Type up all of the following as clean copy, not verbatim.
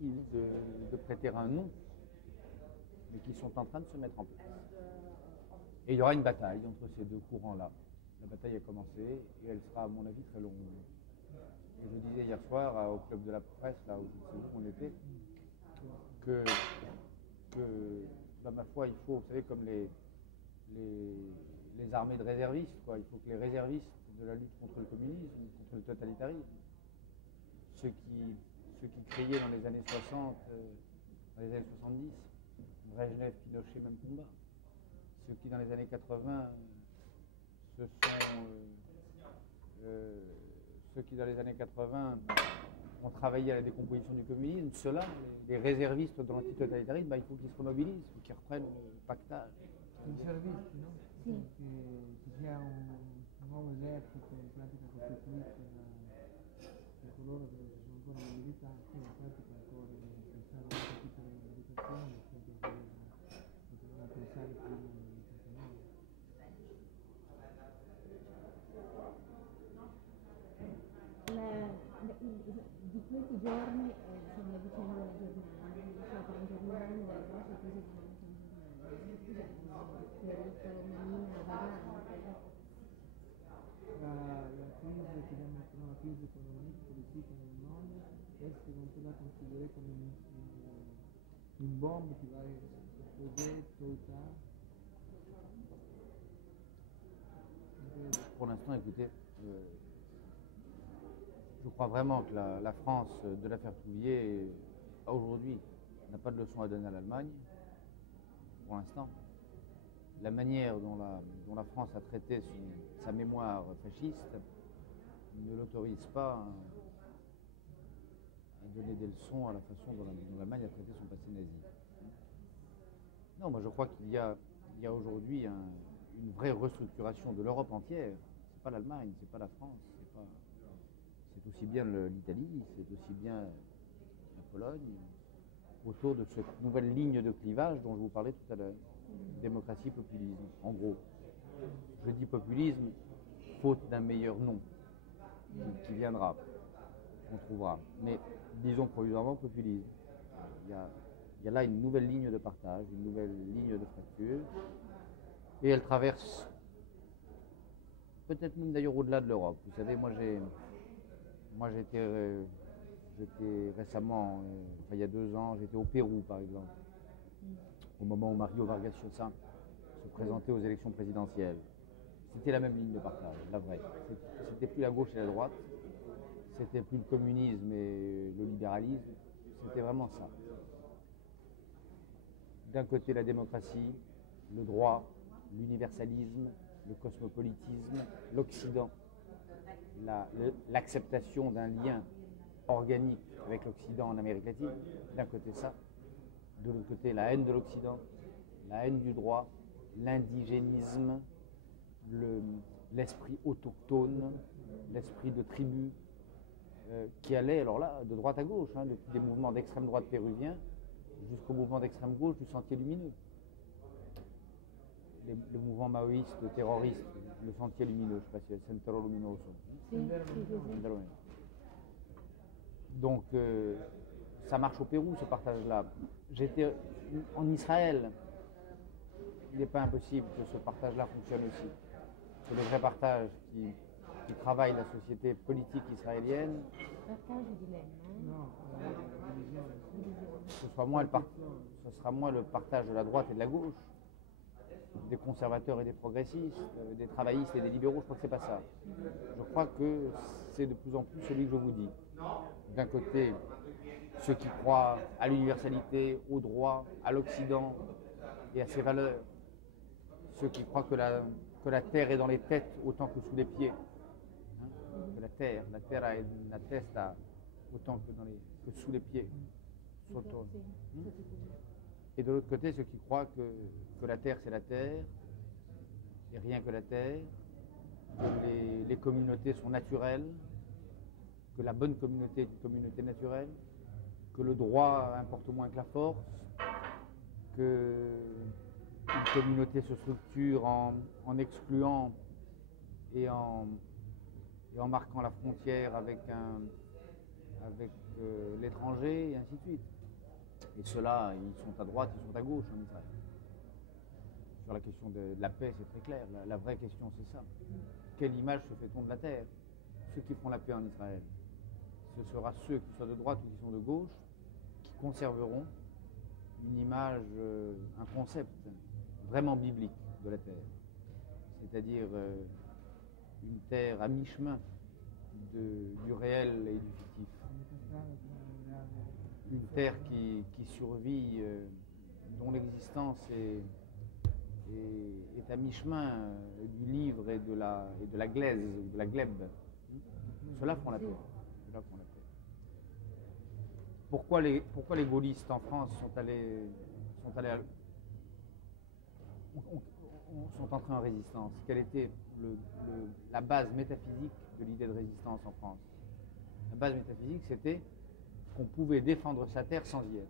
de prêter un nom, mais qui sont en train de se mettre en place. Et il y aura une bataille entre ces deux courants-là. La bataille a commencé et elle sera, à mon avis, très longue. Et je disais hier soir au club de la presse, là où on était, que ma foi, il faut, vous savez, comme les armées de réservistes, quoi. Il faut que les réservistes de la lutte contre le communisme, contre le totalitarisme, ceux qui criaient dans les années 60, dans les années 70, Brejnev, Pinochet, même combat. Ceux qui, dans les années 80, ceux qui, dans les années 80, ont travaillé à la décomposition du communisme, ceux-là, les réservistes de l'antitotalitarisme, il faut qu'ils se remobilisent, il faut qu'ils reprennent le pactage. Conservisti, no? Sì. Che ci sia un nuovo esercito in pratica costituito da coloro che si sono ancora mobilitati, in pratica ancora pensare a questo tipo di mobilitazione, potevano pensare prima di questa nuova. Di questi giorni sono la vicenda della Germania, di sciopero in Germania, della grossa crisi economica in Germania. Perito Melina vagante. La crisi che abbiamo chiamato crisi economica, politica nel mondo, questa non la considerare come une bombe qui va exploser tôt ou tard. Pour l'instant, écoutez, je crois vraiment que la France de l'affaire Touvier, aujourd'hui, n'a pas de leçon à donner à l'Allemagne, pour l'instant. La manière dont la France a traité sa mémoire fasciste ne l'autorise pas à donner des leçons à la façon dont l'Allemagne a traité son passé nazi. Non, moi je crois qu'il y a aujourd'hui une vraie restructuration de l'Europe entière. C'est pas l'Allemagne, c'est pas la France, c'est aussi bien l'Italie, c'est aussi bien la Pologne, autour de cette nouvelle ligne de clivage dont je vous parlais tout à l'heure. Démocratie, populisme, en gros. Je dis populisme, faute d'un meilleur nom qui viendra, qu'on trouvera. Mais disons provisoirement populisme. Il y a là une nouvelle ligne de partage, une nouvelle ligne de fracture, et elle traverse peut-être même d'ailleurs au-delà de l'Europe. Vous savez, moi j'étais récemment, il y a 2 ans, j'étais au Pérou par exemple, au moment où Mario Vargas Llosa se présentait aux élections présidentielles. C'était la même ligne de partage, la vraie. C'était plus la gauche et la droite, c'était plus le communisme et le libéralisme, c'était vraiment ça. D'un côté la démocratie, le droit, l'universalisme, le cosmopolitisme, l'Occident, l'acceptation d'un lien organique avec l'Occident en Amérique latine, d'un côté ça, de l'autre côté la haine de l'Occident, la haine du droit, l'indigénisme, l'esprit autochtone, l'esprit de tribu, qui allait alors là de droite à gauche, depuis des mouvements d'extrême droite péruviens jusqu'au mouvement d'extrême gauche du Sentier Lumineux. Le mouvement maoïste, terroriste, le Sentier Lumineux, je ne sais pas si c'est Sendero Luminoso. Donc ça marche au Pérou, ce partage-là. J'étais en Israël. Il n'est pas impossible que ce partage-là fonctionne aussi. Que le vrai partage qui travaille la société politique israélienne, ce sera moins le partage de la droite et de la gauche, des conservateurs et des progressistes, des travaillistes et des libéraux. Je crois que c'est pas ça. Je crois que c'est de plus en plus celui que je vous dis. D'un côté, ceux qui croient à l'universalité, au droit, à l'Occident et à ses valeurs. Ceux qui croient que la terre est dans les têtes autant que sous les pieds. Que la terre est la testa autant que sous les pieds. Et de l'autre côté, ceux qui croient que la terre c'est la terre, et rien que la terre, que les communautés sont naturelles, que la bonne communauté est une communauté naturelle, que le droit importe moins que la force, que une communauté se structure en excluant et en marquant la frontière avec l'étranger, et ainsi de suite. Et ceux-là, ils sont à droite, ils sont à gauche en Israël. Sur la question de la paix, c'est très clair. La vraie question, c'est ça. Quelle image se fait-on de la terre? Ceux qui feront la paix en Israël, ce sera ceux qui soient de droite ou qui sont de gauche, qui conserveront une image, un concept vraiment biblique de la terre. C'est-à-dire une terre à mi-chemin du réel et du fictif. Une terre qui survit, dont l'existence est à mi-chemin du livre et de la glaise, ou de la glèbe. Ceux-là font la paix. Ceux-là font la paix. Pourquoi les gaullistes en France sont entrés en résistance? Quelle était la base métaphysique de l'idée de résistance en France? La base métaphysique, c'était qu'on pouvait défendre sa terre sans y être.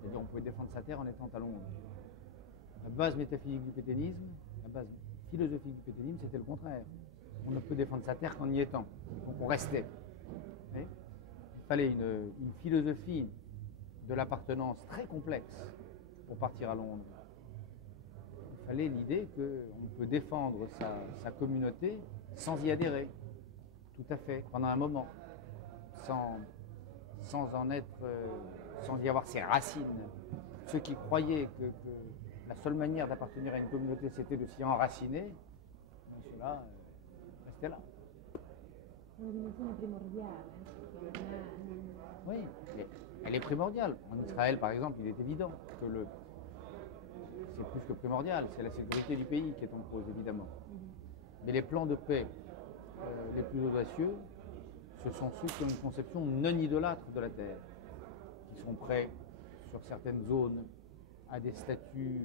C'est-à-dire qu'on pouvait défendre sa terre en étant à Londres. La base métaphysique du pétainisme, la base philosophique du pétainisme, c'était le contraire. On ne peut défendre sa terre qu'en y étant. Donc on restait. Il fallait une philosophie de l'appartenance très complexe pour partir à Londres. Il fallait l'idée qu'on peut défendre sa communauté sans y adhérer. Tout à fait, pendant un moment. Sans y avoir ses racines. Ceux qui croyaient que la seule manière d'appartenir à une communauté, c'était de s'y enraciner, ceux-là restaient là. Una dimensione primordiale. Oui, elle est primordiale. En Israël, par exemple, il est évident que c'est plus que primordial, c'est la sécurité du pays qui est en cause, évidemment. Mais les plans de paix les plus audacieux, ce sont ceux qui ont une conception non idolâtre de la terre, qui sont prêts, sur certaines zones, à des statuts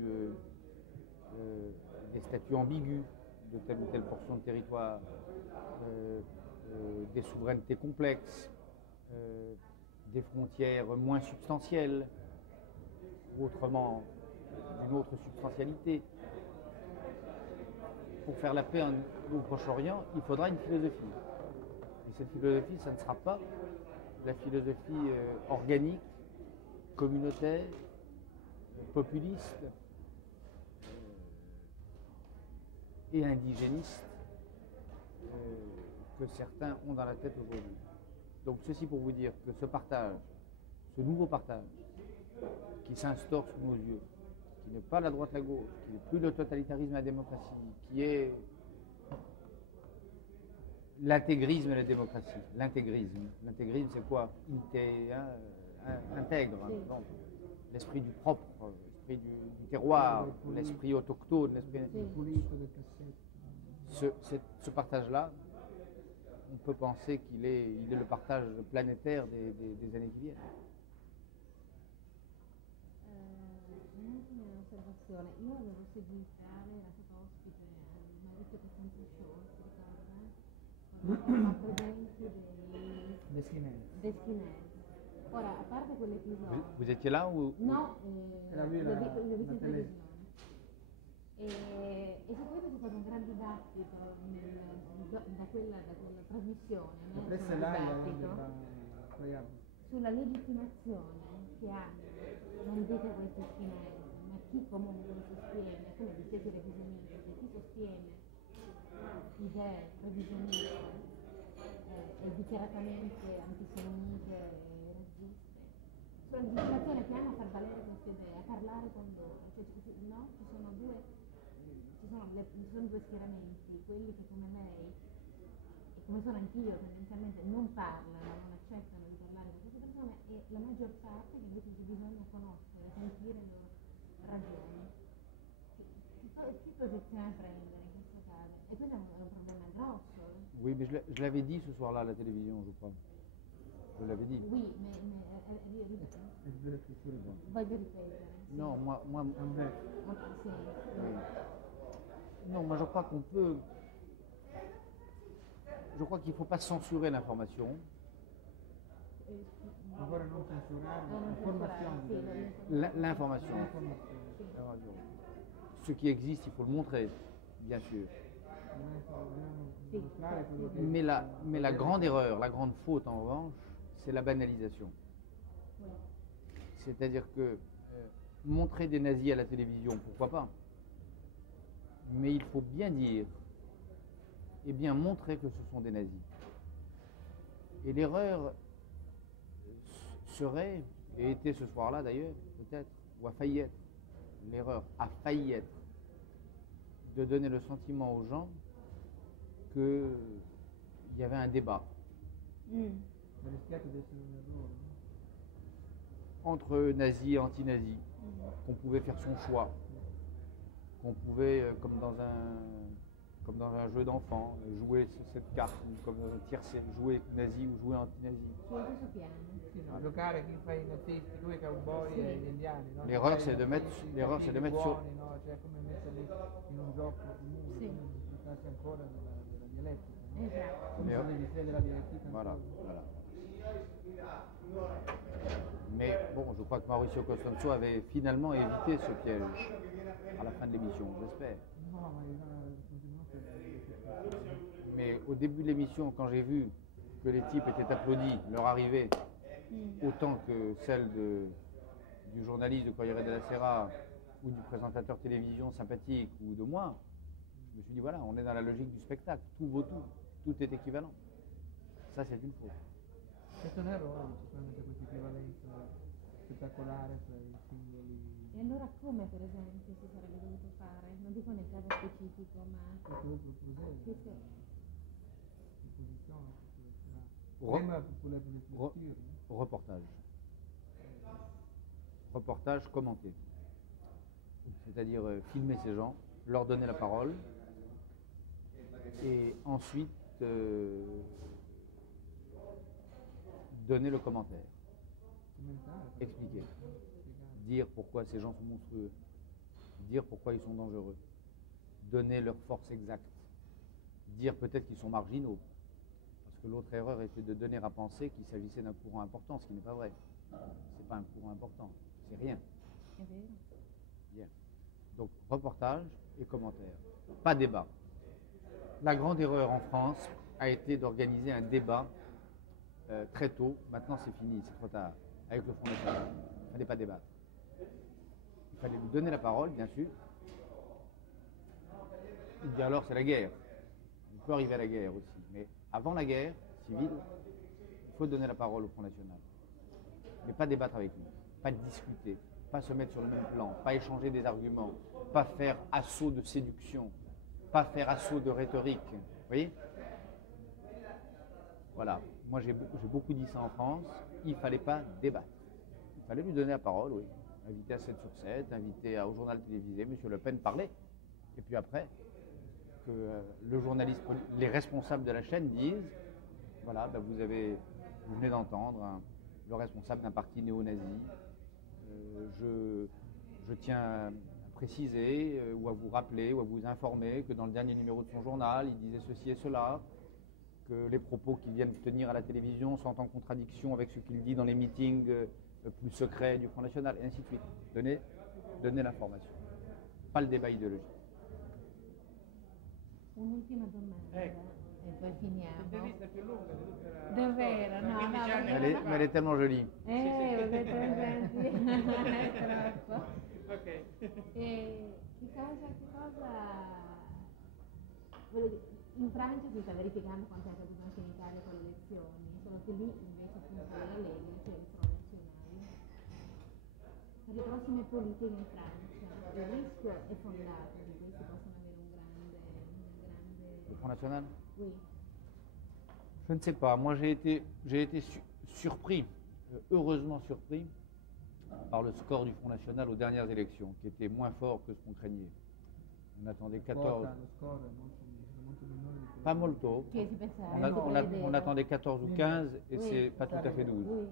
ambigus de telle ou telle portion de territoire, des souverainetés complexes, des frontières moins substantielles, autrement d'une autre substantialité. Pour faire la paix au Proche-Orient, il faudra une philosophie. Et cette philosophie, ça ne sera pas la philosophie organique, communautaire, populiste et indigéniste que certains ont dans la tête aujourd'hui. Donc ceci pour vous dire que ce partage, ce nouveau partage qui s'instaure sous nos yeux, qui n'est pas la droite la gauche, qui n'est plus le totalitarisme et la démocratie, qui est l'intégrisme et la démocratie. L'intégrisme, c'est quoi? Intègre. Donc, l'esprit du propre, l'esprit du terroir, l'esprit autochtone, ce partage-là, on peut penser qu'il est le partage planétaire des années qui viennent. Un'ultima osservazione, io avevo seguito, era stata ospite al Maurizio Costanzo Show, si ricorda? Quando ha presenti dei Deschinesi. Ora, a parte quell'episodio... Vous étiez là ou... No, Era lui l'ho visto in la televisione. E su questo c'è stato un gran dibattito da quella trasmissione, no? Questa è l'aria sulla legittimazione che hanno, non dite questi cinesi, ma chi comunque sostiene, come di stessi revisionisti, chi sostiene idee revisioniste e dichiaratamente antisemite e razziste, sulla legittimazione che hanno a far valere queste idee, a parlare con loro, cioè, no? Ci sono due schieramenti, quelli che come lei e come sono anch'io tendenzialmente non parlano, non accettano di parlare con queste persone, e la maggior parte che invece bisogna conoscere, sentire le loro ragioni. Chi posizione prendere in questo caso? E questo è un problema grosso. Oui, mais je l'avais dit ce soir-là à la télévision, je crois. Je l'avais dit. Oui, mais voglio ripetere. Sì. Non, moi Sì. non, moi je crois qu'on peut... Je crois qu'il ne faut pas censurer l'information. Ancora non censurare L'information. Ce qui existe, il faut le montrer, bien sûr. Mais la grande erreur, la grande faute en revanche, c'est la banalisation. Oui. C'est-à-dire que montrer des nazis à la télévision, pourquoi pas? Mais il faut bien dire et bien montrer que ce sont des nazis. Et l'erreur serait, et était ce soir-là d'ailleurs, peut-être, ou a failli être, l'erreur a failli être, de donner le sentiment aux gens qu'il y avait un débat Ma rischiate di essere un errore, no? entre nazis et anti-nazis, qu'on pouvait faire son choix, qu'on pouvait, comme dans un jeu d'enfant, jouer cette carte, comme dans un tiercé, jouer nazi ou jouer anti-nazi. Sul stesso piano. Sì, no, giocare chi fa i nazisti, come i cowboy Sì. e gli indiani, no? L'erreur, Fai c'est i de mettre- nazisti, i l'erreur, c'est de cattivi, mettre sur- buoni, no? Cioè come metterli in un gioco comune, Sì. quindi si tratta ancora della dialettica, no? Esatto. Come Mais- se devi della dialettica Voilà, ancora. voilà. Mais bon, je crois que Mauricio Costanzo avait finalement évité ce piège à la fin de l'émission, j'espère. No, ma continuo a Mais au début de l'émission, quand j'ai vu que les types étaient applaudis, leur arrivée, autant que celle du journaliste du Corriere della Sera ou du présentateur télévision sympathique ou de moi, je me suis dit voilà, on est dans la logique du spectacle, tout vaut tout est équivalent. Ça, c'est une faute. Questo è un errore, sicuramente questa equivalenza spettacolare tra i singoli. E allora come per esempio si sarebbe dovuto fare? Non dico nel caso specifico, ma Questo lo proposere, che se- l'opposizione, Re- même pour la lecture, Reportage. Reportage commenté. C'est-à-dire filmer ces gens, leur donner la parole, et ensuite donner le commentaire, commentare, expliquer, spiegare. dire pourquoi ces gens sont monstrueux, dire pourquoi ils sont dangereux, donner leur force exacte, dire peut-être qu'ils sont marginaux, parce que l'autre erreur était de donner à penser qu'il s'agissait d'un courant important, ce qui n'est pas vrai. C'est pas un courant important, c'est rien. è vero? Bien. Donc reportage et commentaire, pas débat. La grande erreur en France a été d'organiser un débat très tôt. Maintenant c'est fini, c'est trop tard, avec le Front National. Il ne fallait pas débattre. Il fallait lui donner la parole, bien sûr. Il dit alors c'est la guerre. On peut arriver à la guerre aussi. Mais avant la guerre civile, il faut donner la parole au Front National. Mais pas débattre avec lui, pas discuter, pas se mettre sur le même plan, pas échanger des arguments, pas faire assaut de séduction, pas faire assaut de rhétorique. Vous voyez? Voilà. Moi, j'ai beaucoup dit ça en France. Il ne fallait pas débattre. Il fallait lui donner la parole, oui. Inviter à 7 sur 7, inviter au journal télévisé, M. Le Pen parlait. Et puis après, que le journaliste, les responsables de la chaîne disent, voilà, ben vous venez d'entendre le responsable d'un parti néo-nazi. Je tiens à préciser ou à vous rappeler ou à vous informer que dans le dernier numéro de son journal, il disait ceci et cela, que les propos qu'il vient de tenir à la télévision sont en contradiction avec ce qu'il dit dans les meetings plus secrets du Front National, et ainsi de suite. Donner l'information, pas le débat idéologique. Un'ultima domanda e poi finiamo. L'intervista più lunga di tutta la Davvero? No, no, perché Mais elle est tellement jolie. vabbè, presenti. È troppo. Ok. E che cosa volevo dire, in Francia si sta verificando quanto è accaduto anche in Italia con le elezioni, solo che lì invece appunto la Lega, cioè il Front Nazionale, per le prossime politiche in Francia il rischio è fondato che questi possano avere un grande Le Front National? oui. Je ne sais pas. Moi, j'ai été surpris, heureusement surpris, par le score du Front National aux dernières élections, qui était moins fort que ce qu'on craignait. On attendait 14, Lo score è molto minore di quello. pas molto. Che si pensava, On attendait 14 ou 15 et Oui. c'est pas tout à fait 12. Oui.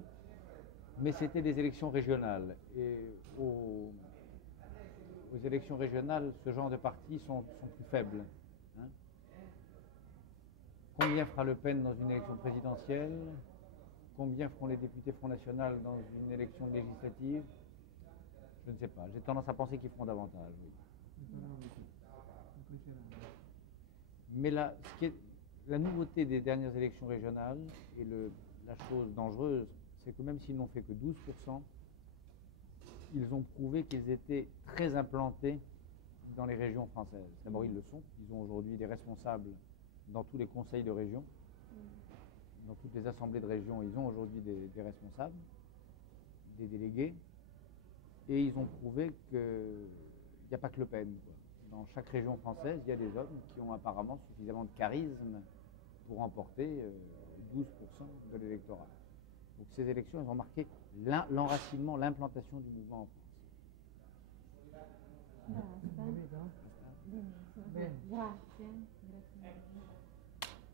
Mais c'était des élections régionales. Et aux élections régionales, ce genre de partis sont plus faibles. Hein. Combien fera Le Pen dans une élection présidentielle? Combien feront les députés Front National dans une élection législative? Je ne sais pas. J'ai tendance à penser qu'ils feront davantage. Oui. Mais là, la nouveauté des dernières élections régionales et la chose dangereuse, c'est que même s'ils n'ont fait que 12%, ils ont prouvé qu'ils étaient très implantés dans les régions françaises. D'abord, ils le sont. Ils ont aujourd'hui des responsables dans tous les conseils de région, dans toutes les assemblées de région. Ils ont aujourd'hui des responsables, des délégués, et ils ont prouvé qu'il n'y a pas que Le Pen, quoi. Dans chaque région française, il y a des hommes qui ont apparemment suffisamment de charisme pour remporter 12% de l'électorat. Donc ces élections, elles ont marqué l'enracinement, l'implantation du mouvement en France. Basta. Benissimo. Bene. Grazie.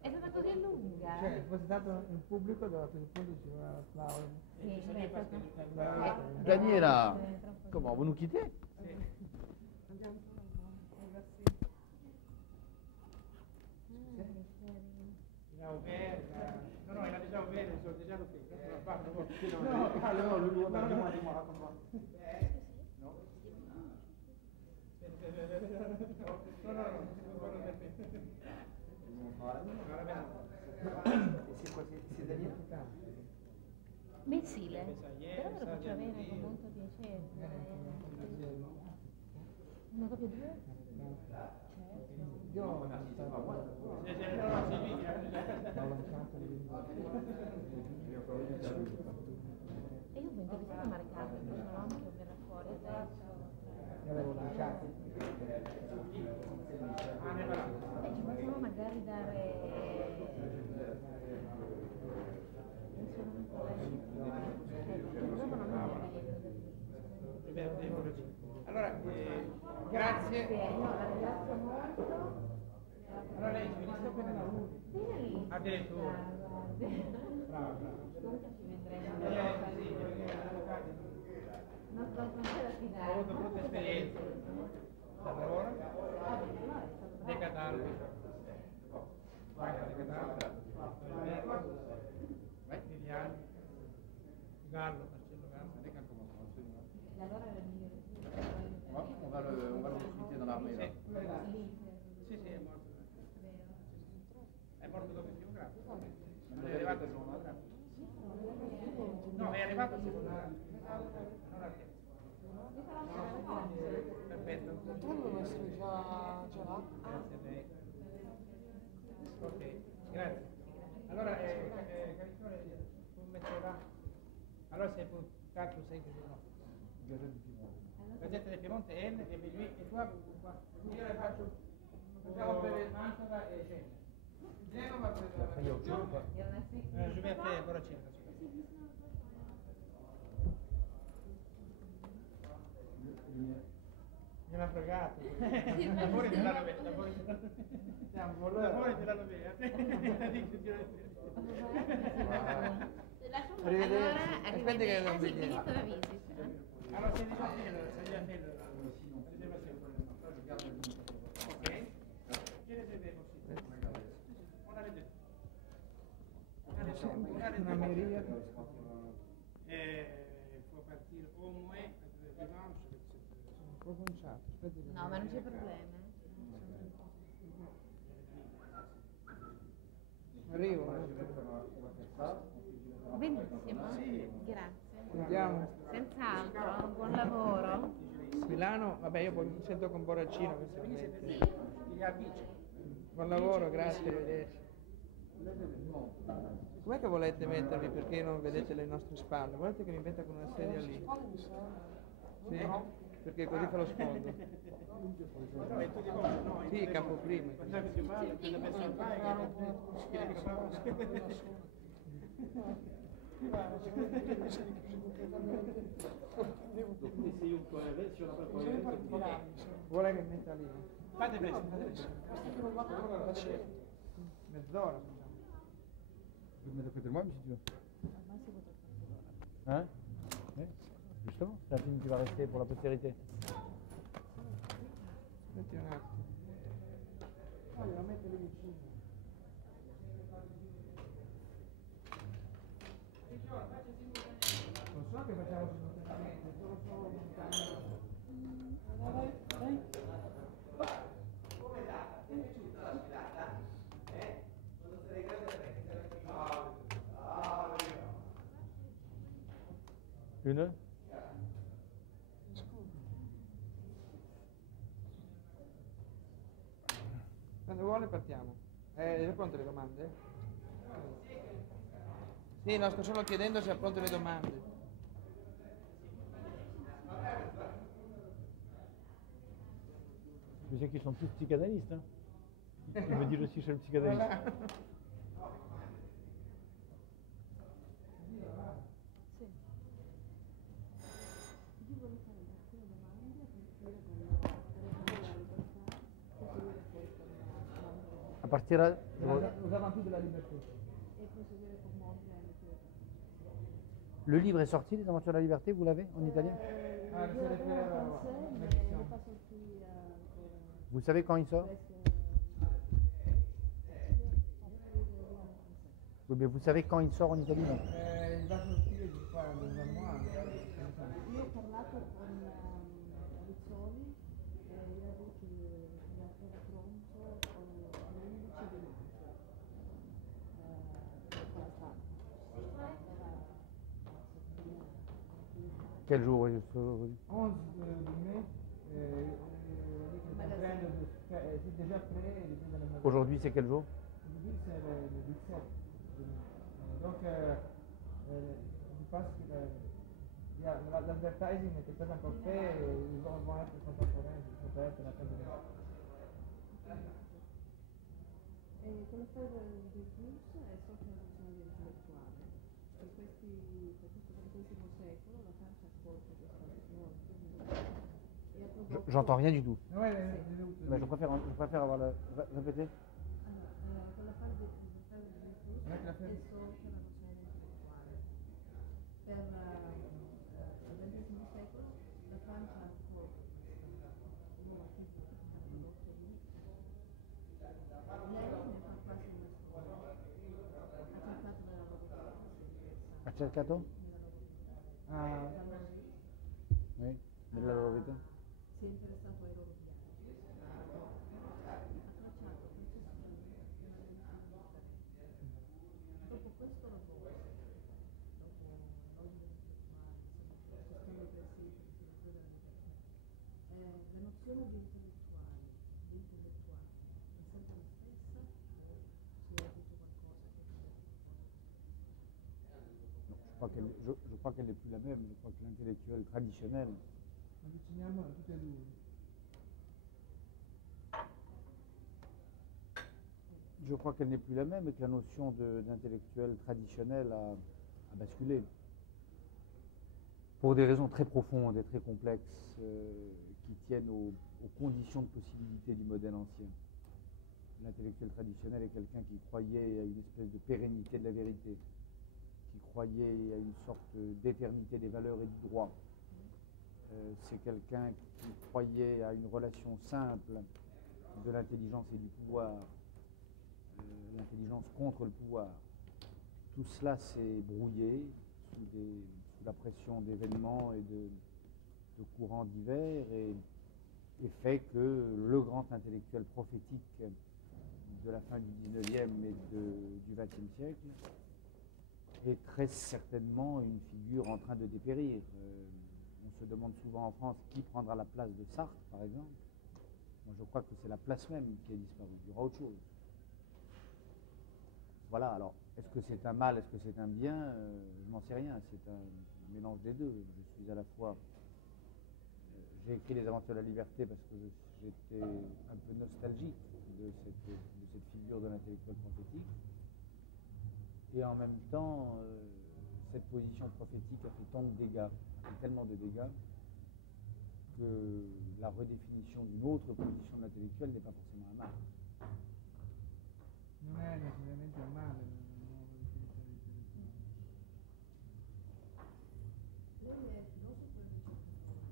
È stata così lunga? Cioè, fosse stato in pubblico dove a questo punto ci voleva l'applauso. Sì, beh, è stato... Daniela, comment, vous nous quittez? Non, il a déjà ouvert, ils ont déjà le fait. Mensile, però me lo faccio avere con molto piacere. Una copia di due? Io ho E io penso che sia marcato, il prossimo anno che verrà fuori adesso. io l'avevo lanciato. Ci possiamo magari dare... Allora, grazie. No, la ringrazio molto. Allora lei ci veniste appena da uno. Sì. Addirittura. Brava. Comunque ci vedremo. Non c'è da Ho fidare. avuto brutte esperienze. Da lavoro? De Cataldo. Franca De Cataldo. Viviani. Gallo, Marcello Gallo. Allora è il migliore. On va le recruter dans l'armée. Là. Sì, è morto. È morto dopo il primo grado. È arrivato al secondo grado. No, è arrivato al secondo grado. Non al terzo. Perfetto. Potrebbero essere già là? Grazie a lei. Ok, grazie. Allora, Carizzone, tu metterà. Allora sei puntato, sei così, no? Gazzetta del Piemonte, N, e lui, e qua. Io le faccio. Facciamo per Mantova e Genova. Genova per Io giuro. Giulia a te, ancora 5. Mi ha fregato. Lavori della Lovea. Lavori della Lovea. Allora, Aspetta che non sì, vedi. finito la visita. Allora, sei già finito. Ok? Una miriade. Può partire o muè, un po' conciato. No, ma non c'è problema. Arrivo. Benissimo, grazie. Andiamo. Senz'altro, buon lavoro. Milano, vabbè, io poi mi sento con Boraccino. Sì. Buon lavoro, grazie, arrivederci. Com'è che volete mettervi perché non vedete le nostre spalle? Volete che mi metta con una sedia lì? Sì? Perché così fa lo sfondo. Sì, campo prima. Vuole che metta lì? Fate presto. Mezz'ora. Je peux te mettre à côté de moi, mais si tu veux. Hein? Oui. Justement, c'est un film qui va rester pour la postérité. Aspetti un attimo. Voglio mettere lì vicino. Non so che facciamo simultaneamente, solo montando. Come Une? Quando vuole partiamo. È pronte le domande? Sì, no, sto solo chiedendo se è pronte le domande. Je sais qu'ils sont tous psychanalystes. Hein. Il me dit je suis chez le psychanalyste. Voilà. À partir là, Aux aventures de la liberté. le livre est sorti, Les Aventures de la Liberté, vous l'avez en italien? Ah, si réfère à l'édition. Vous savez quand il sort? Oui, mais vous savez quand il sort en Italie? Non. Il va sortire, je crois, dans un mois. Io ho parlato con Rizzoli e gli ha detto che era pronto all'11 di maggio per la stampa. Quel jour est aujourd'hui? 11 mai, c'est déjà prêt. Aujourd'hui, c'est quel jour? Aujourd'hui, c'est le 17. Donc, je pense que l'advertising n'était pas encore fait et ils vont être contemporains, ça peut être la fin de l'année. Con la storia del Plus è sorta la nozione intellettuale. Per questo XX secolo la Francia ascolta questa nozione e ha prodotto... J'entends rien du tout. Ouais, Mais je préfère avoir le... Répétez. Con la fase del Plus è sorta la nozione intellettuale. Per il XX secolo la Francia ha ascolta questa nuova figura che ha prodotto lì. Lei ne fa quasi una storia. Ha cercato nella loro Ha cercato? Ah, Oui, nella loro vita. si è interessato ai loro viaggi, ha tracciato precisamente una direzione differente. Dopo questo lavoro, dopo l'ordine intellettuale, insomma, questo per sé, la nozione di intellettuale è sempre la stessa, si è avuto qualcosa che Je crois qu'elle n'est plus la même. Je crois que l'intellectuel traditionnel, avviciniamo a tutte e due. je crois qu'elle n'est plus la même et que la notion d'intellectuel traditionnel a basculé. Pour des raisons très profondes et très complexes qui tiennent aux conditions de possibilité du modèle ancien. L'intellectuel traditionnel est quelqu'un qui croyait à une espèce de pérennité de la vérité, qui croyait à une sorte d'éternité des valeurs et du droit. C'est quelqu'un qui croyait à une relation simple de l'intelligence et du pouvoir, l'intelligence contre le pouvoir. Tout cela s'est brouillé sous la pression d'événements et de courants divers et fait que le grand intellectuel prophétique de la fin du 19e et du 20e siècle est très certainement une figure en train de dépérir. On se demande souvent en France qui prendra la place de Sartre, par exemple. Moi, je crois que c'est la place même qui a disparu. Il y aura autre chose. Voilà, alors, est-ce que c'est un mal, est-ce que c'est un bien? Je n'en sais rien, c'est un mélange des deux. Je suis à la fois... j'ai écrit Les Aventures de la Liberté parce que j'étais un peu nostalgique de cette figure de l'intellectuel prophétique. Et en même temps, cette position prophétique a fait tant de dégâts, a fait tellement de dégâts, que la redéfinition d'une autre position de l'intellectuel n'est pas forcément un mal. Non è necessariamente un male, non definizione intellettuale. Lei è filosofo e ricercatore.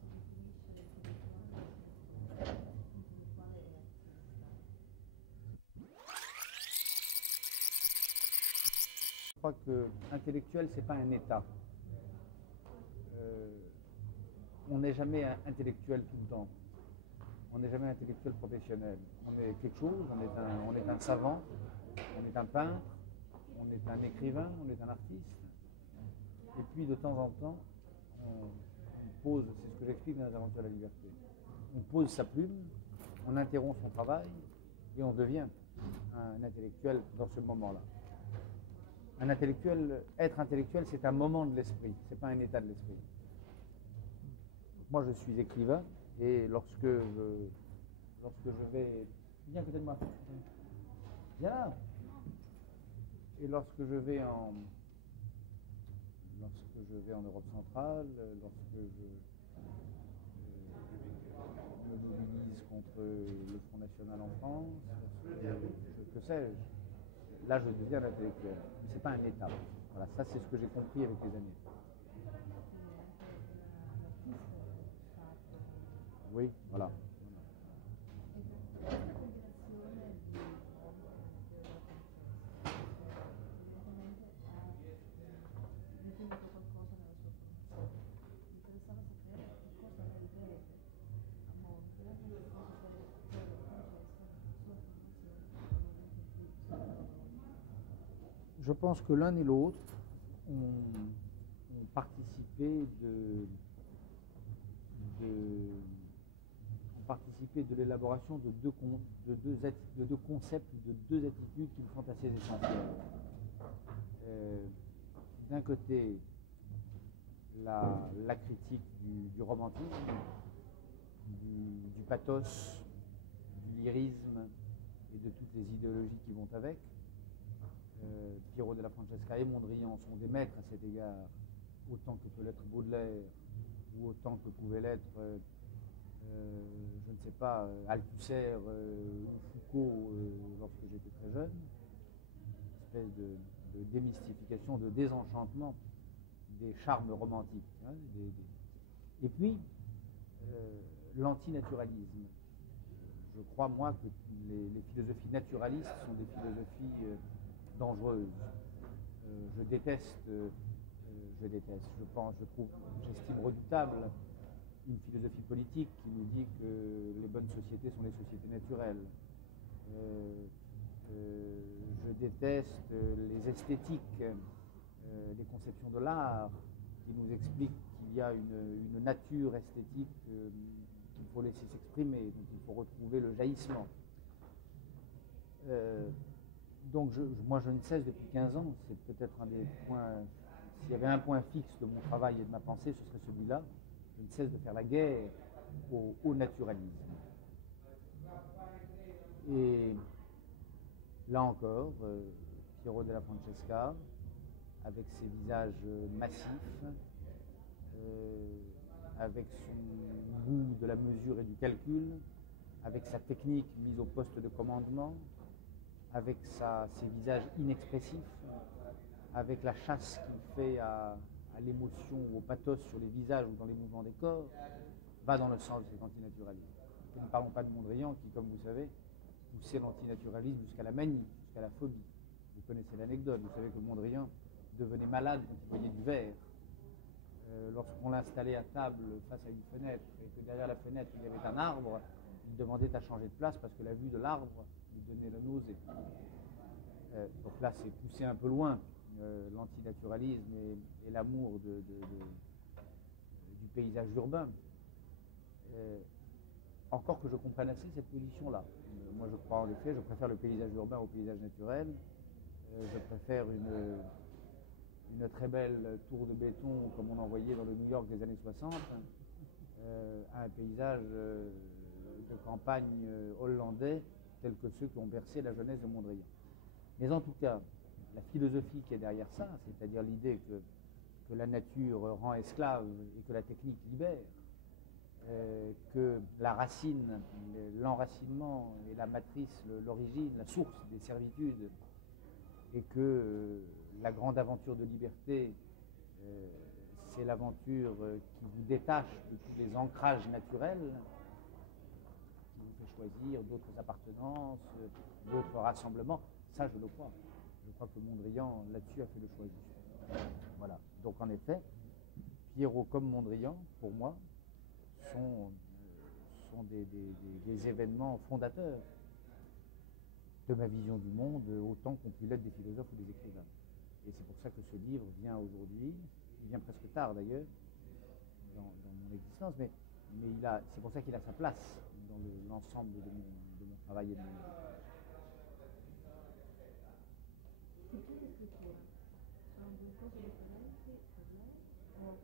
Si definisce l'intellettuale e artista. Je crois que intellectuel, c'est pas un état. On n'est jamais intellectuel tout le temps. On n'est jamais intellectuel professionnel. On est quelque chose, on est un savant, on est un peintre, on est un écrivain, on est un artiste. Et puis de temps en temps, on pose, c'est ce que j'explique dans les Aventures de la liberté, on pose sa plume, on interrompt son travail et on devient un intellectuel dans ce moment-là. Un intellectuel, être intellectuel, c'est un moment de l'esprit, c'est pas un état de l'esprit. Moi, je suis écrivain et lorsque je vais... Viens à côté de moi. Viens là. Et lorsque je vais en Europe centrale, lorsque je me mobilise contre le Front National en France, que sais-je, là je deviens un intellectuel. Mais ce n'est pas un état. Voilà, ça c'est ce que j'ai compris avec les années. Oui, voilà. Je pense que l'un et l'autre ont participé de l'élaboration de deux concepts, de deux attitudes qui me sont assez essentielles. D'un côté, la critique du romantisme, du pathos, du lyrisme et de toutes les idéologies qui vont avec. Piero della Francesca et Mondrian sont des maîtres à cet égard, autant que peut l'être Baudelaire, ou autant que pouvait l'être, je ne sais pas, Althusser ou Foucault lorsque j'étais très jeune. Une espèce de démystification, de désenchantement des charmes romantiques. Hein, Et puis, l'antinaturalisme. Je crois, moi, que les philosophies naturalistes sont des philosophies dangereuse. J'estime redoutable une philosophie politique qui nous dit que les bonnes sociétés sont les sociétés naturelles. Je déteste les esthétiques, les conceptions de l'art qui nous expliquent qu'il y a une nature esthétique qu'il faut laisser s'exprimer, donc il faut retrouver le jaillissement. Donc moi je ne cesse depuis 15 ans, c'est peut-être un des points, s'il y avait un point fixe de mon travail et de ma pensée, ce serait celui-là, je ne cesse de faire la guerre au naturalisme. Et là encore, Piero della Francesca, avec ses visages massifs, avec son goût de la mesure et du calcul, avec sa technique mise au poste de commandement, avec ses visages inexpressifs, avec la chasse qu'il fait à l'émotion ou au pathos sur les visages ou dans les mouvements des corps, va dans le sens de cet antinaturalisme. Nous ne parlons pas de Mondrian qui, comme vous savez, poussait l'antinaturalisme jusqu'à la manie, jusqu'à la phobie. Vous connaissez l'anecdote, vous savez que Mondrian devenait malade quand il voyait du verre. Lorsqu'on l'installait à table face à une fenêtre et que derrière la fenêtre il y avait un arbre, il demandait à changer de place parce que la vue de l'arbre lui donnait la nausée. Donc là, c'est poussé un peu loin, l'antinaturalisme et l'amour du paysage urbain. Encore que je comprenne assez cette position-là. Moi, je crois en effet, je préfère le paysage urbain au paysage naturel. Je préfère une très belle tour de béton comme on en voyait dans le New York des années 60, à un paysage de campagne hollandais tel que ceux qui ont bercé la jeunesse de Mondrian. Mais en tout cas, la philosophie qui est derrière ça, c'est-à-dire l'idée que la nature rend esclave et que la technique libère, que la racine, l'enracinement est la matrice, l'origine, la source des servitudes, et que la grande aventure de liberté, c'est l'aventure qui vous détache de tous les ancrages naturels, qui vous fait choisir d'autres appartenances, d'autres rassemblements. Ça, je le crois. Je crois que Mondrian, là-dessus, a fait le choix juste. Voilà. Donc, en effet, Piero comme Mondrian, pour moi, sont des événements fondateurs de ma vision du monde, autant qu'ont pu l'être des philosophes ou des écrivains. Et c'est pour ça que ce livre vient aujourd'hui, il vient presque tard d'ailleurs dans mon existence, mais c'est pour ça qu'il a sa place dans l'ensemble de mon travail et de mon... Scrittura e scrittura sono due cose differenti per lei o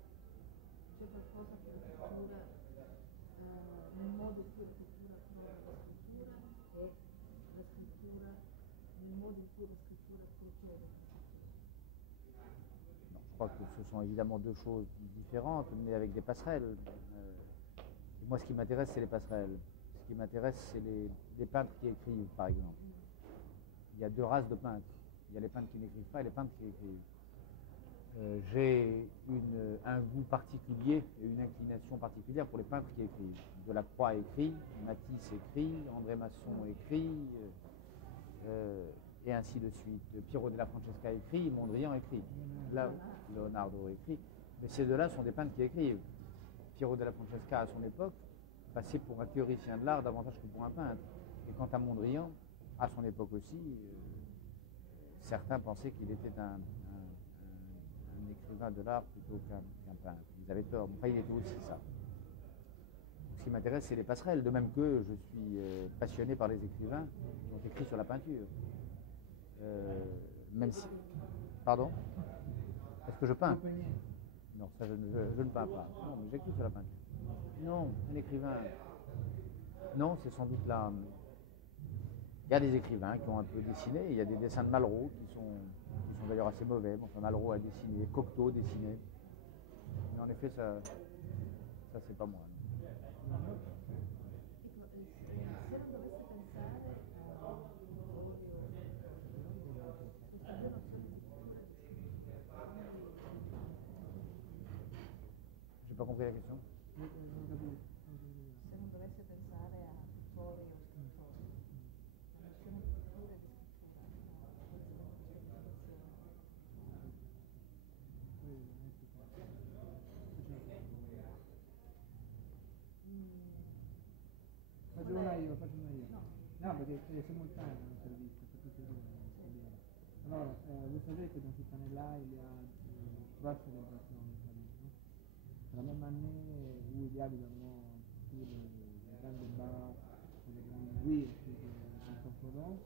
c'è qualcosa che la scrittura, nel modo in cui la scrittura trova la scrittura e la scrittura nel modo in cui la scrittura procede? Non, je crois que ce sont évidemment deux choses différentes, mais avec des passerelles. Et moi, ce qui m'intéresse, c'est les passerelles. Ce qui m'intéresse, c'est les peintres qui écrivent, par exemple. Il y a deux races de peintres. Il y a les peintres qui n'écrivent pas et les peintres qui écrivent. J'ai un goût particulier et une inclination particulière pour les peintres qui écrivent. Delacroix écrit, Matisse écrit, André Masson écrit, et ainsi de suite. Piero della Francesca écrit, Mondrian écrit. Là, Leonardo écrit. Mais ces deux-là sont des peintres qui écrivent. Piero della Francesca, à son époque, passait pour un théoricien de l'art davantage que pour un peintre. Et quant à Mondrian, à son époque aussi, certains pensaient qu'il était un écrivain de l'art plutôt qu'un peintre. Ils avaient tort. Enfin, il était aussi ça. Ce qui m'intéresse, c'est les passerelles, de même que je suis passionné par les écrivains qui ont écrit sur la peinture. Même si... Pardon? Est-ce que je peins? Non, ça je ne peins pas. Non, mais j'écris sur la peinture. Non, un écrivain. Non, c'est sans doute là. Il y a des écrivains qui ont un peu dessiné. Il y a des dessins de Malraux qui sont d'ailleurs assez mauvais. Bon, enfin, Malraux a dessiné, Cocteau dessinait. Mais en effet, ça c'est pas moi. Non. J'ai pas compris la question. Se non dovesse pensare a attori o scrittori, la nozione di pittura e di scrittura, Faccio una io. No, perché è simultaneo il servizio per tutti e due. Allora, vous savez que dans cette année-là, il y a 3 célébrations de Paris. No? La même année où il y a évidemment tous les grands débats et les grandes guerres de Saint-Florent,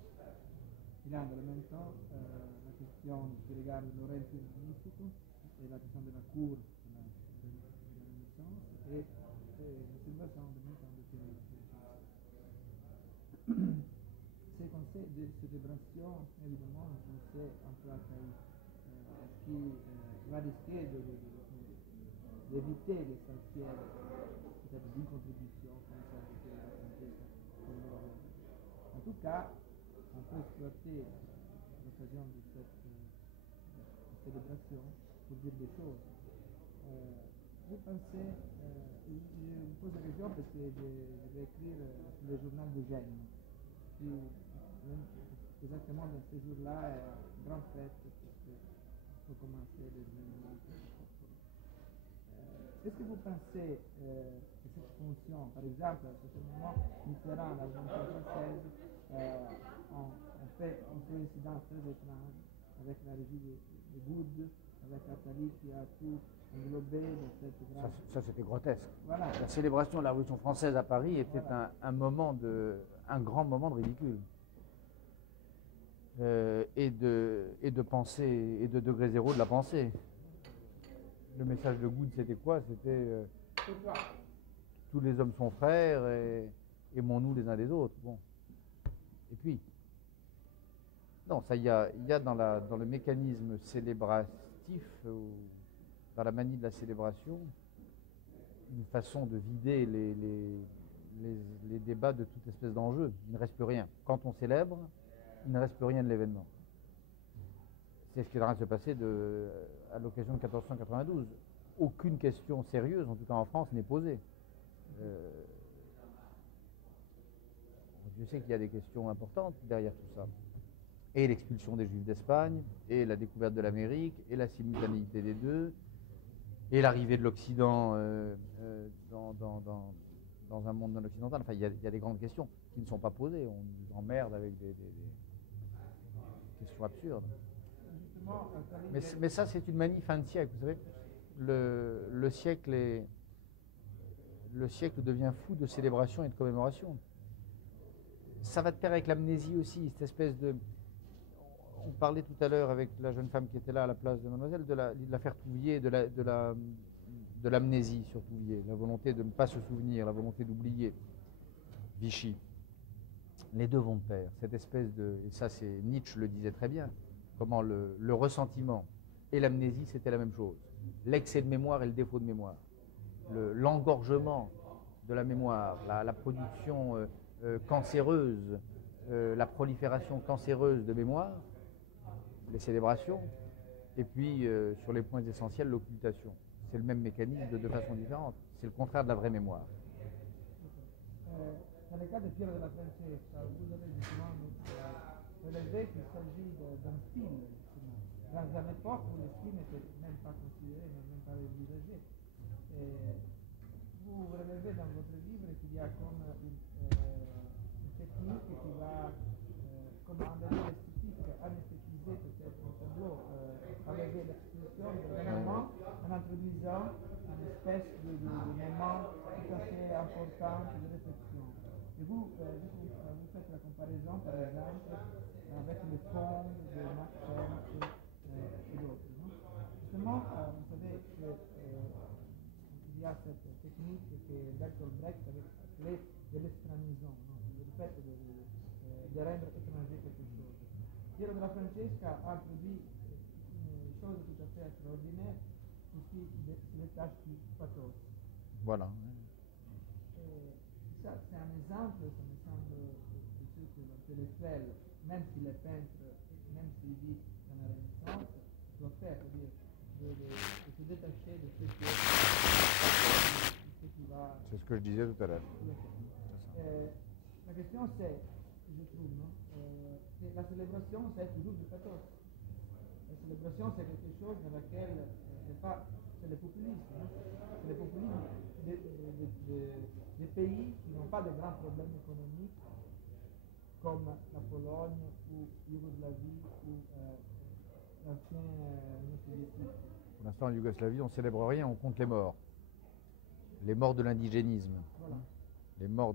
il y a en même temps la question qui regarde Lorenzo il Magnifico et la question de la cour de la Renaissance et la célébration en même temps de Thérèse. C'est qu'on sait de célébration, évidemment, on sait un peu qui va risquer d'éviter de sortir peut-être d'une contribution comme ça que la Francesca. En tout cas, on peut exploiter l'occasion de cette célébration pour dire des choses. Vous pensez, je vous pose la question parce que je vais écrire sur le journal de Gênes. Exactement dans ce jour-là, grande fête parce que faut commencer les événements. Est-ce que vous pensez que cette fonction, par exemple, à ce moment, Mitterrand, la Révolution française, on fait une coïncidence très étrange avec la régie de Good, avec Attali qui a tout englobé dans cette grande... Ça c'était grotesque. Voilà. La célébration de la Révolution française à Paris était un grand moment de ridicule. Et de pensée, et de degré zéro de la pensée. Le message de Good, c'était quoi? C'était tous les hommes sont frères et aimons-nous les uns les autres. Bon. Et puis, non, ça, il y a dans le mécanisme célébratif, dans la manie de la célébration, une façon de vider les débats de toute espèce d'enjeu. Il ne reste plus rien. Quand on célèbre, il ne reste plus rien de l'événement. C'est ce qui est en train de se passer à l'occasion de 1492. Aucune question sérieuse, en tout cas en France, n'est posée. Je sais qu'il y a des questions importantes derrière tout ça. Et l'expulsion des Juifs d'Espagne, et la découverte de l'Amérique, et la simultanéité des deux, et l'arrivée de l'Occident dans un monde non occidental. Enfin, il y a des grandes questions qui ne sont pas posées. On nous emmerde avec des questions absurdes. Mais ça, c'est une manie fin de siècle, vous savez. le siècle devient fou de célébration et de commémoration. Ça va de pair avec l'amnésie aussi, cette espèce de... On parlait tout à l'heure avec la jeune femme qui était là à la place de Mademoiselle de l'affaire Touvier, de l'amnésie sur Touvier, la volonté de ne pas se souvenir, la volonté d'oublier Vichy. Les deux vont de pair, cette espèce de... Et ça, c'est Nietzsche le disait très bien, comment le ressentiment et l'amnésie, c'était la même chose. L'excès de mémoire et le défaut de mémoire. L'engorgement de la mémoire, la production cancéreuse, la prolifération cancéreuse de mémoire, les célébrations, et puis sur les points essentiels, l'occultation. C'est le même mécanisme de deux façons différentes. C'est le contraire de la vraie mémoire. Dans le cas de Piero della Francesca, vous avez justement relevé qu'il s'agit d'un style, dans une époque où le style n'était même pas considéré, même pas envisagé. Vous relevez dans votre livre qu'il y a comme une technique qui va, comme en esthétique, anesthétiser peut-être un tableau, enlever l'expression vraiment en introduisant une espèce de moment tout à fait important de réflexion. Et vous faites la comparaison, par exemple, avec le fond de Max Ernst et d'autres. Justement, vous savez qu'il y a cette technique que Bertolt Brecht avait appelée de l'estranisation, le fait de rendre étranger quelque chose. Piero della Francesca a produit une chose tout à fait extraordinaire, aussi les tâches du pathos. Voilà. Ça, c'est un exemple, ça me semble, de ce que l'intellectuel, même s'il est peintre, même s'il vit dans la Renaissance, doit faire, c'est-à-dire de se détacher de ce qui va... C'est ce que je disais tout à l'heure. La question c'est, je trouve, non, que la célébration c'est toujours du pathos. La célébration c'est quelque chose dans laquelle c'est le populisme. Hein? C'est le populisme des pays qui n'ont pas de grands problèmes économiques comme la Pologne ou Yougoslavie ou l'ancien Union soviétique. Pour l'instant, en Yougoslavie, on ne célèbre rien, on compte les morts. Les morts de l'indigénisme. Voilà. Les morts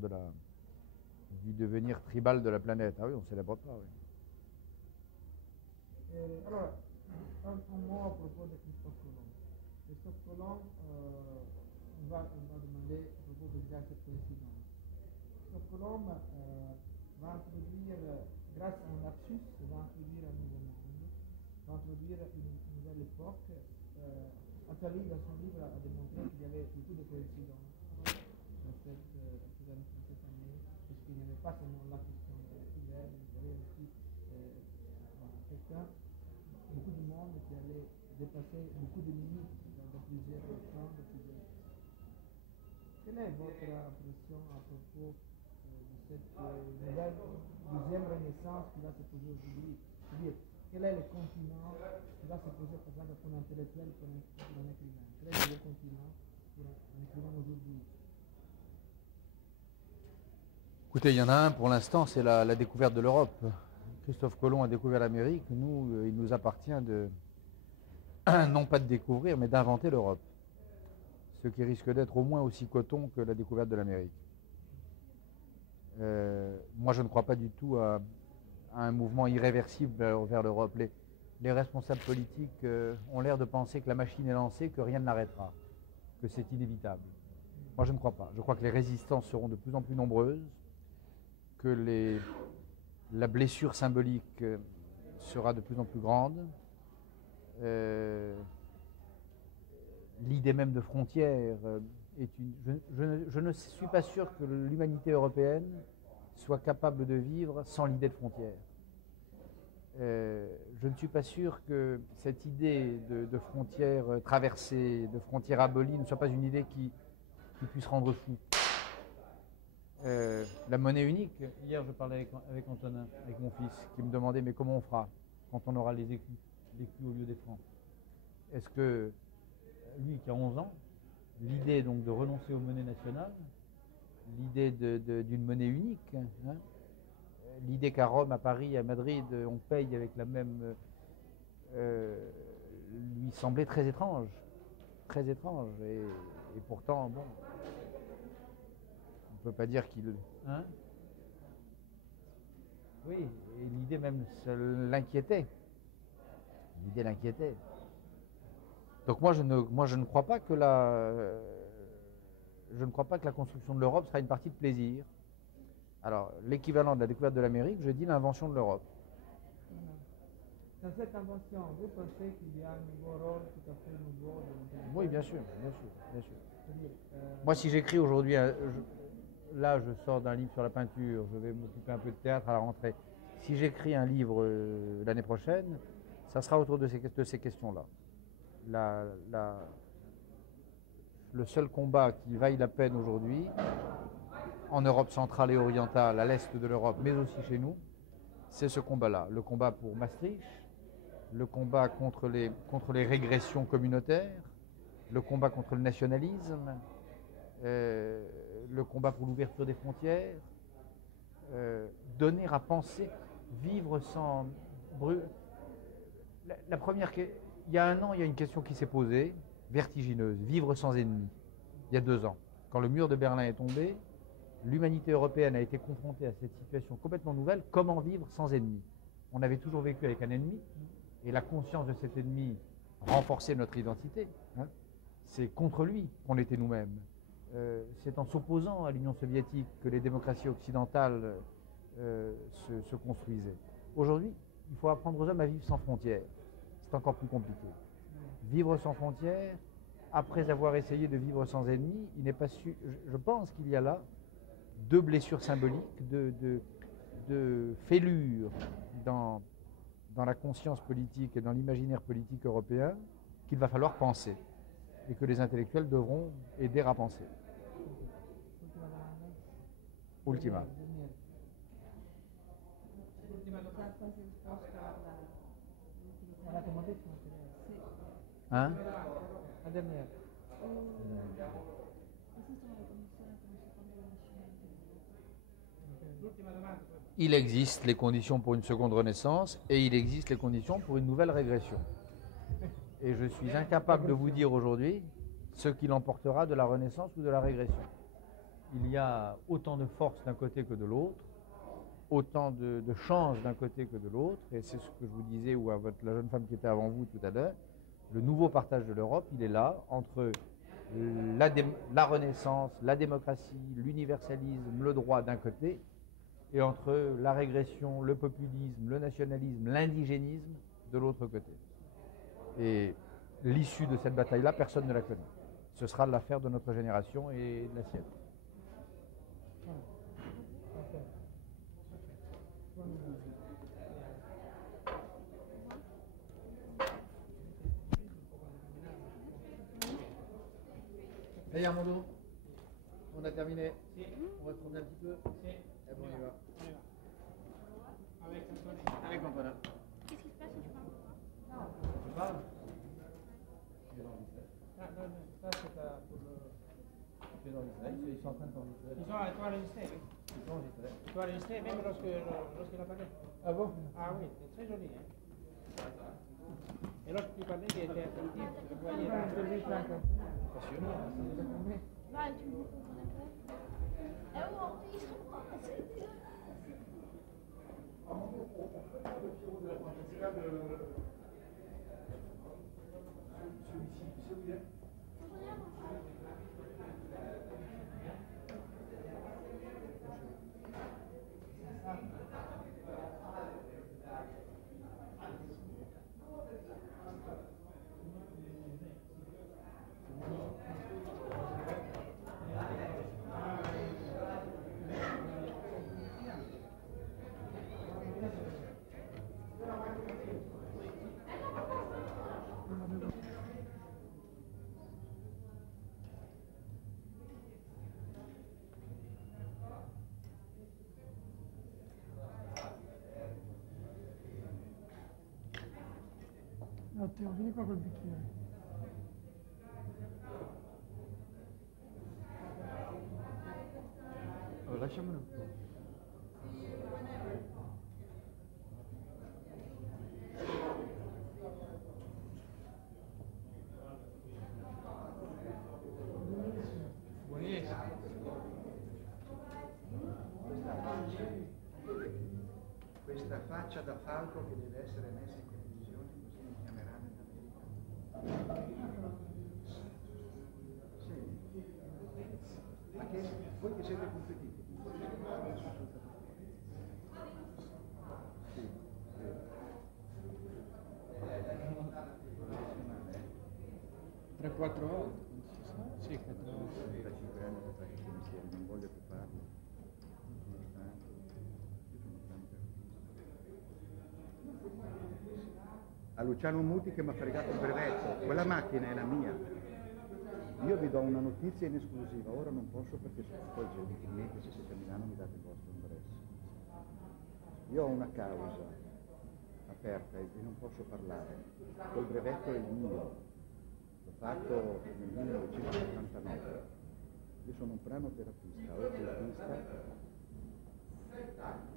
du devenir tribal de la planète. Ah oui, on ne célèbre pas, oui. Alors, un mot à propos de Christophe Colomb. Christophe Colomb, on va demander à propos de cette coïncidence. Christophe Colomb va introduire, grâce à un lapsus, va introduire un nouveau monde, va introduire une nouvelle époque. Attali, dans son livre, a démontré qu'il y avait beaucoup de coïncidences dans cette année, parce qu'il n'y avait pas seulement la question de l'hiver, mais il y avait aussi beaucoup de monde qui allait dépasser beaucoup de limites dans plusieurs temps, de plusieurs. Quelle est votre impression à propos de cette nouvelle deuxième renaissance qui va se poser aujourd'hui? C'est-à-dire, quel est le continent qui va se poser, par exemple, pour un intellectuel, pour un écrivain? Quel est le continent pour un écrivain aujourd'hui? Écoutez, il y en a un pour l'instant, c'est la découverte de l'Europe. Christophe Colomb a découvert l'Amérique. Nous, il nous appartient non pas de découvrir, mais d'inventer l'Europe. Ce qui risque d'être au moins aussi coton que la découverte de l'Amérique. Moi, je ne crois pas du tout à un mouvement irréversible vers l'Europe. Les responsables politiques ont l'air de penser que la machine est lancée, que rien ne l'arrêtera, que c'est inévitable. Moi, je ne crois pas. Je crois que les résistances seront de plus en plus nombreuses, que la blessure symbolique sera de plus en plus grande. L'idée même de frontières est je ne suis pas sûr que l'humanité européenne soit capable de vivre sans l'idée de frontières. Je ne suis pas sûr que cette idée de frontières traversées, de frontières abolies, ne soit pas une idée qui puisse rendre fou. La monnaie unique, hier je parlais avec Antonin, avec mon fils, qui me demandait mais comment on fera quand on aura les écus au lieu des francs. Est-ce que lui qui a 11 ans, l'idée donc de renoncer aux monnaies nationales, l'idée d'une monnaie unique, hein, l'idée qu'à Rome, à Paris, à Madrid, on paye avec la même, lui semblait très étrange. très étrange. Et pourtant, bon, on ne peut pas dire qu'il... Hein? Oui, et l'idée même l'inquiétait. L'idée l'inquiétait. Donc moi, je ne crois pas que je ne crois pas que la construction de l'Europe sera une partie de plaisir. Alors, l'équivalent de la découverte de l'Amérique, je dis l'invention de l'Europe. Dans cette invention, vous pensez qu'il y a un nouveau rôle tout à fait nouveau de l'intellectuel? Oui, bien sûr, bien sûr, bien sûr. C'est-à-dire, Moi, si j'écris aujourd'hui, là, je sors d'un livre sur la peinture, je vais m'occuper un peu de théâtre à la rentrée. Si j'écris un livre l'année prochaine, ça sera autour de ces questions-là. Le seul combat qui vaille la peine aujourd'hui, en Europe centrale et orientale, à l'est de l'Europe, mais aussi chez nous, c'est ce combat-là. Le combat pour Maastricht, le combat contre les régressions communautaires, le combat contre le nationalisme, le combat pour l'ouverture des frontières, donner à penser, vivre sans... La première, il y a un an, il y a une question qui s'est posée, vertigineuse, vivre sans ennemis. Il y a 2 ans, quand le mur de Berlin est tombé, l'humanité européenne a été confrontée à cette situation complètement nouvelle. Comment vivre sans ennemis? On avait toujours vécu avec un ennemi, et la conscience de cet ennemi renforçait notre identité. Hein. C'est contre lui qu'on était nous-mêmes. C'est en s'opposant à l'Union soviétique que les démocraties occidentales se construisaient. Aujourd'hui, il faut apprendre aux hommes à vivre sans frontières. C'est encore plus compliqué. Vivre sans frontières, après avoir essayé de vivre sans ennemis, il n'est pas sûr. Je pense qu'il y a là 2 blessures symboliques, de fêlures dans la conscience politique et dans l'imaginaire politique européen qu'il va falloir penser et que les intellectuels devront aider à penser. Ultima. Hein? La dernière. Il existe les conditions pour une seconde renaissance et il existe les conditions pour une nouvelle régression. Et je suis incapable de vous dire aujourd'hui ce qui l'emportera de la renaissance ou de la régression. Il y a autant de force d'un côté que de l'autre, autant de chances d'un côté que de l'autre, et c'est ce que je vous disais, ou à la jeune femme qui était avant vous tout à l'heure, le nouveau partage de l'Europe, il est là, entre la renaissance, la démocratie, l'universalisme, le droit d'un côté, et entre la régression, le populisme, le nationalisme, l'indigénisme de l'autre côté. Et l'issue de cette bataille-là, personne ne la connaît. Ce sera l'affaire de notre génération et de la sienne. Hey Armando, on a terminé. On va tourner un petit peu. Et bon, on y va. Avec Antonin. Qu'est-ce qui se passe si tu parles? Tu parles? Ça, c'est pour le... Tu es enregistré. Ils sont en train de t'enregistrer. Ils sont enregistrés, oui. Ils sont enregistrés. Ils sont enregistrés même lorsqu'il a parlé. Ah bon? Ah oui, c'est très joli. Hein. Et lorsque tu parlais, il était attentif. Vous voyez, Passionnant. Vai, tu me conta. É o Matteo, vieni qua col bicchiere. Lasciamolo. d'appalto che deve essere messa in televisione, così mi chiameranno in America. Sì. Ma che voi che siete competitivi, voi che siete adesso saltato fuori. Sì, vero. 3-4 volte, sì, 4 volte. 35 anni che faccio questo mestiere, non voglio più farlo. Sono stanco, io sono tanto artista. A Luciano Muti che mi ha fregato il brevetto, quella macchina è la mia. Io vi do una notizia in esclusiva, ora non posso perché poi gentilmente se siete a Milano mi date il vostro ingresso. Io ho una causa aperta e non posso parlare. Quel brevetto è il mio, l'ho fatto nel 1979. Io sono un pranoterapista, oculista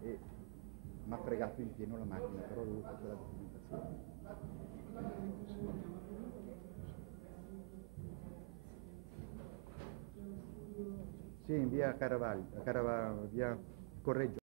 e mi ha fregato in pieno la macchina, però avevo tutta la documentazione. Sì, in via Caravaggio, via Correggio.